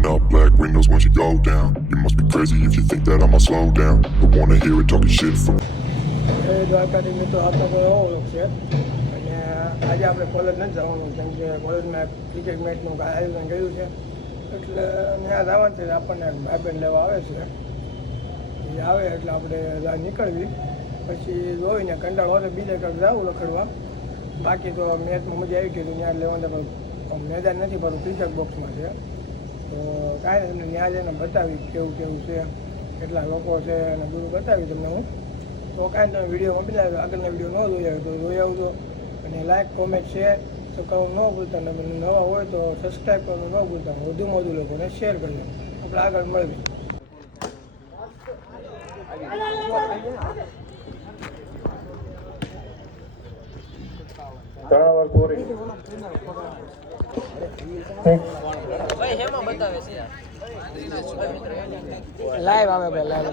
Rolling up black windows once you go down. You must be crazy if you think that I'ma slow down. Don't wanna hear it talking shit from. દ્વારકાથી મિત્રો આપનો એવો vlog છે અને આજે આપણે college નથી જવાનું કેમ કે કોલેજમાં ક્રિકેટ મેચનું આયોજન કર્યું છે એટલે ત્યાં જવાનું છે આપણને ભાઈબંધ લેવા આવે છે એ આવે એટલે આપણે નીકળવી પછી જોઈને કંટાળો આવે બીજે કંઈક જવું રખડવા બાકી તો મેચમાં મજા આવી ગઈ ત્યાં લેવાનું મેદાન નથી પણ ક્રિકેટ બોક્સમાં છે તો કાંઈ તમને ત્યાં જઈને બતાવી કેવું કેવું છે કેટલા લોકો છે અને બધું બતાવી તમને હું તો કાંઈ તમે વિડીયોમાં બતાવ્યો આગળના વિડીયો ન જોઈ આવે તો જોઈ આવજો અને લાઈક કોમેન્ટ શેર તો કહું ન ભૂલતા ને નવા હોય તો સબસ્ક્રાઈબ કરવાનું ન ભૂલતા વધુમાં વધુ લોકોને શેર કરજો આપણે આગળ મળવી લાઈવ આવે ભાઈ લાઈવ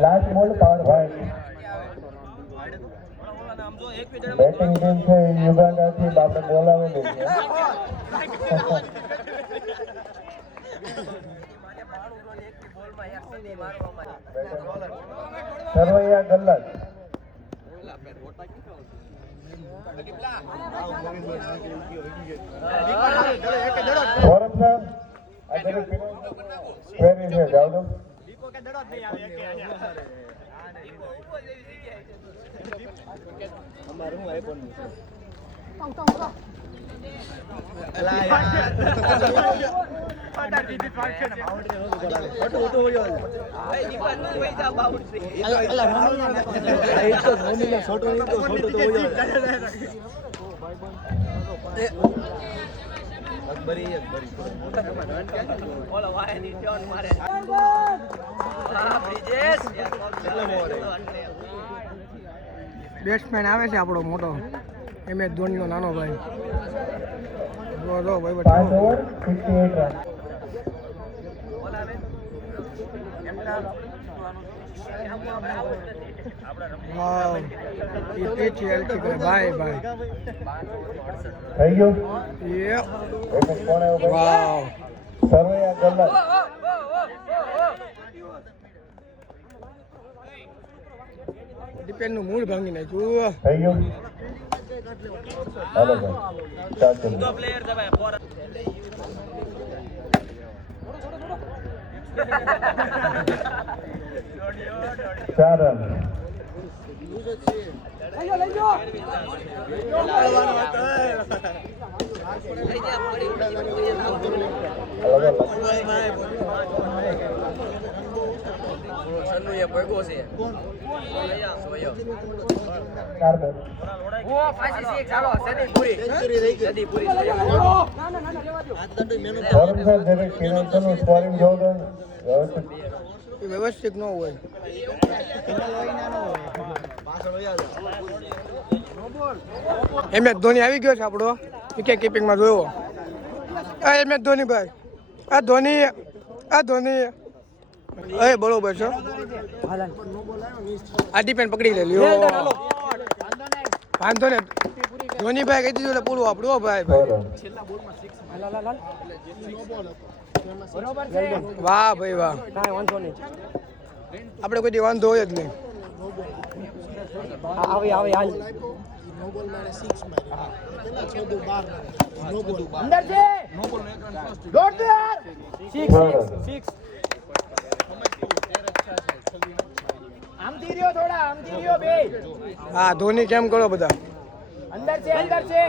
લાસ્ટ બોલ પાવર ભાઈ બેટિંગ ટીમ છે યુગાન્ડાથી આપણે બોલાવેલી છે સરવૈયા ગલ્લાજ ફોરમ સાહેબ આ ફેરી છે જાવ દો અમારું આઈફોન બેટ્સમેન આવે છે આપણો મોટો MS ધોનીનો નાનો ભાઈ જો ભાઈ 5 ઓવર 58 રન વાવ એ પીચ એલથી કરે ભાઈ ભાઈ થઈ ગયો યે એક કોણ આવ્યો વાવ સરવૈયા ગલ્લાજ ડિપેન્ડ નું મૂળ ભાંગી નાખ્યું થઈ ગયો હાલો ભાઈ સ્ટાર્ટ કરો તો પ્લેયર છે ભાઈ ફોર 4 રન લઈ જો વ્યવસ્થિત ન હોય MS ધોની આવી ગયો છે આપણો વિકેટ કીપિંગમાં જોયો MS ધોની ભાઈ આ ધોની એ બરોબર છે આ ડિપેન્ડ પકડી લે લ્યો વાંધો ને ધોની ભાઈ કહી દીધું એટલે પૂરું આપણું ભાઈ વાહ ભાઈ વાહ કાંઈ વાંધો નહીં આપણે કોઈ દી વાંધો હોય જ નહીં આવી હાલ અંદર છે દોડ દે યાર 6 આમથી રહ્યો થોડા આમથી રહ્યો બે હા ધોની કેમ કરો બધા અંદર છે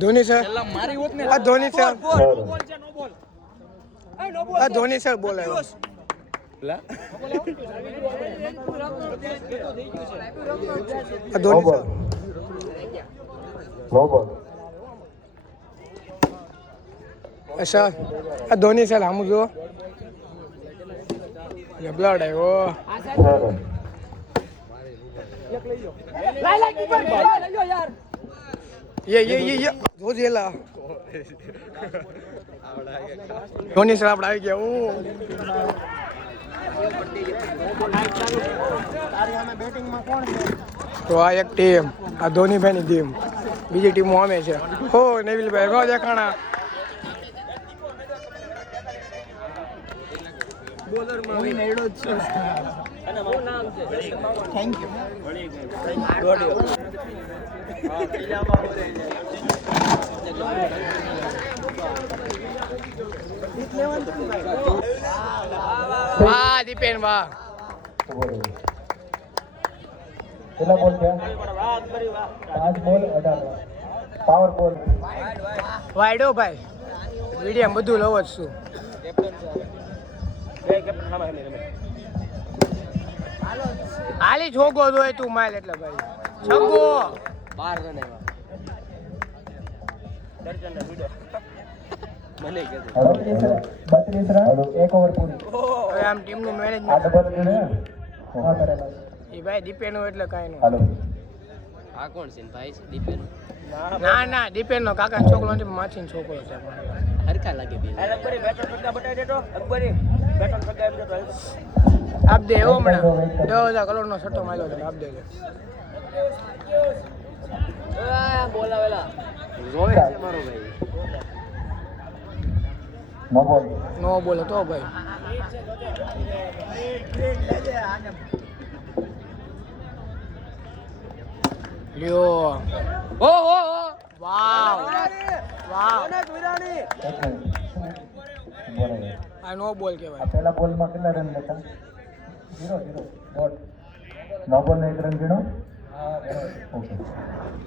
ધોની સર મારી હોત ને આ ધોની સર આ ધોની સર બોલાયો આ ધોની સર અચ્છા આ ધોની સર આમ જો બ્લડ આવ્યો ये જોજેલા ધોની સર આપણે આવી ગયા તો આ એક ટીમ આ ધોનીભાઈની ટીમ બીજી ટીમો અમે છે હો નેવિલભાઈ નો દેખાણા વાહ દીપેન વાહ કેટલા બોલ છે 5 બોલ 18 પાવર બોલ વાયડો ભાઈ વિડીયો બધું લવ જ છું હાલી છોગો જોય તું માલ એટલે ભાઈ છગો 12 રન આવ્યા 32 રન 1 ઓવર પૂરી હવે આમ ટીમનું મેનેજમેન્ટ 8 બોલ ને હા કરેલા એ ભાઈ દીપેનો એટલે કાંઈ નહીં હાલો આ કોણ છે ભાઈ દીપેન ના ના દીપેનનો કાકા છોકરો નથી માછીનો છોકરો છે હરખા લાગે બે આપ દે એવો હમણાં 10,000 કરોડનો સટ્ટો માર્યો છે આપ દે બોલાવેલા જોવે છે મારો ભાઈ નો બોલ નો બોલે તો ભાઈ લ્યો ઓ વાવ વાવ આ નો બોલ કહેવાય પહેલા બોલમાં કેટલા રન લેતા 0 ડોટ નો બોલ ને 1 રન ગણો ઓકે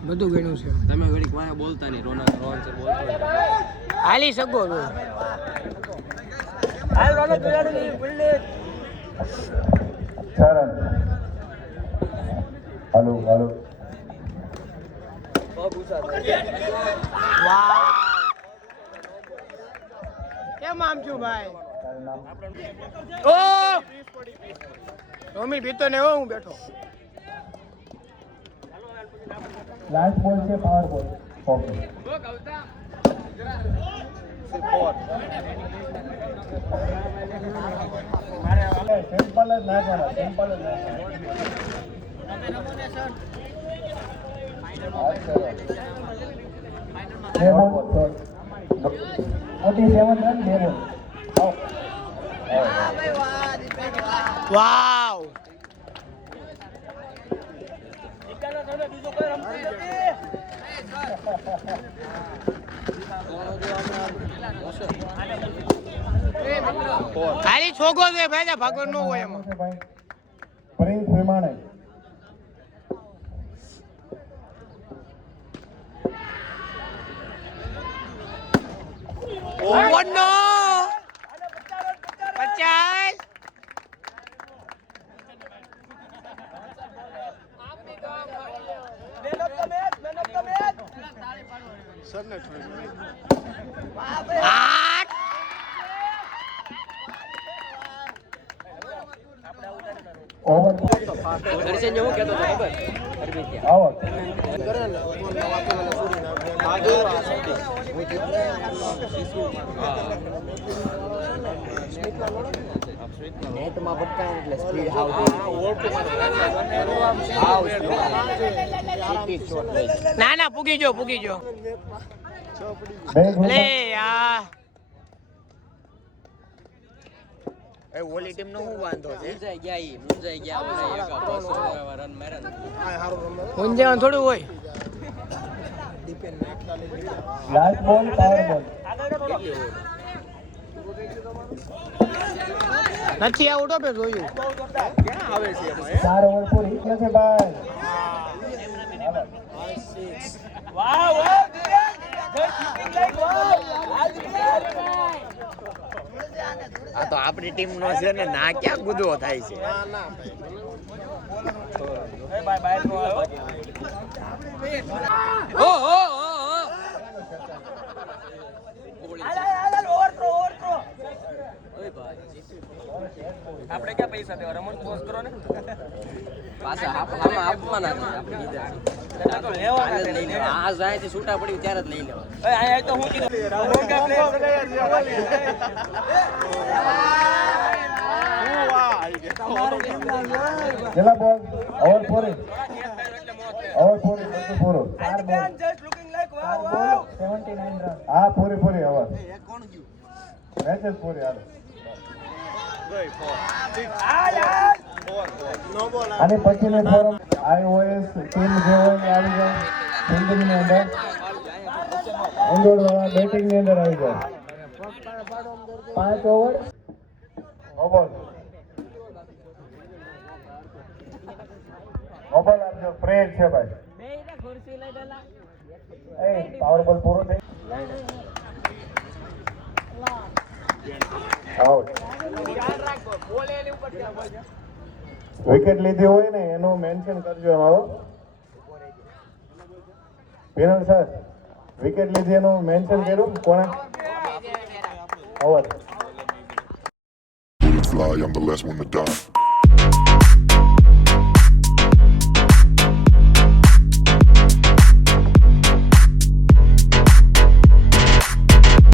બધું ગણ્યું છે તમે ઘડીક વાહે બોલતા નહીં રોહન સર બોલતો હાલી સગો રો રન હાલો હાલો વાવ કેમ આમ છું ભાઈ તારું નામ ઓ રોમી ભીતો ને હું બેઠો લાસ્ટ બોલ છે પાવર બોલ ઓકે સિમ્પલ જ નાખવાના સિમ્પલ જ વાવ ખાલી છોગો છે ભાઈ ભાગો ન હોય એમાં પ્રિન્સ વિમાણે ઓ નો 50 ઓવર દર્શન જેવું કહેતો હતો ખબર આવો નેટમાં ભટકાય એટલે સ્પીડ હાવ ના ના પૂગી જો બે લે આ ઓલી ટીમ નો શું વાંધો છે મુંજાઈ ગયા રન માર્યા ઊંઝાણ થોડું હોય લાસ્ટ બોલ પાવર બોલ નથી આવું ટોપે જોયું 4 ઓવર પૂરી કે છે ભાઈ આ તો આપણી ટીમ નો છે ને ના ક્યાં ગુદો થાય છે આપણે ક્યાં પૈસા દેવા રમણ પોસ્ટ કરો ને પાછા આમાં આપવાના જ આપણે લીધા એટલે તો લેવાના જ લઈ નહીં. લેવા આ જાય છૂટા પડ્યું ત્યારે જ લઈ લેવા એ અહીંયા તો હું કીધું મોંઘા પેલા બોલ ઓવર પૂરી ઓવર પૂરી બધું પૂરું just looking like wow, wow. 79 run હા પૂરી ઓવર મેચ જ પૂરી હાલો અને પછીની ફોરમ iOS ટીમ જે હોય એ આવી જાય ફિલ્ડિંગની અંદર અંદરવાળા બેટિંગની અંદર આવી જાય 5 ઓવર ઓવર ઓવર આપજો ફ્રેશ છે ભાઈ એ પાવર બોલ પૂરો થઈ આઉટ વિકેટ લીધી હોય ને એનું મેન્શન કરજો એમ આવો વિનલ સર વિકેટ લીધી એનું મેન્શન કર્યું કોણે over Fly, I'm the last one to die.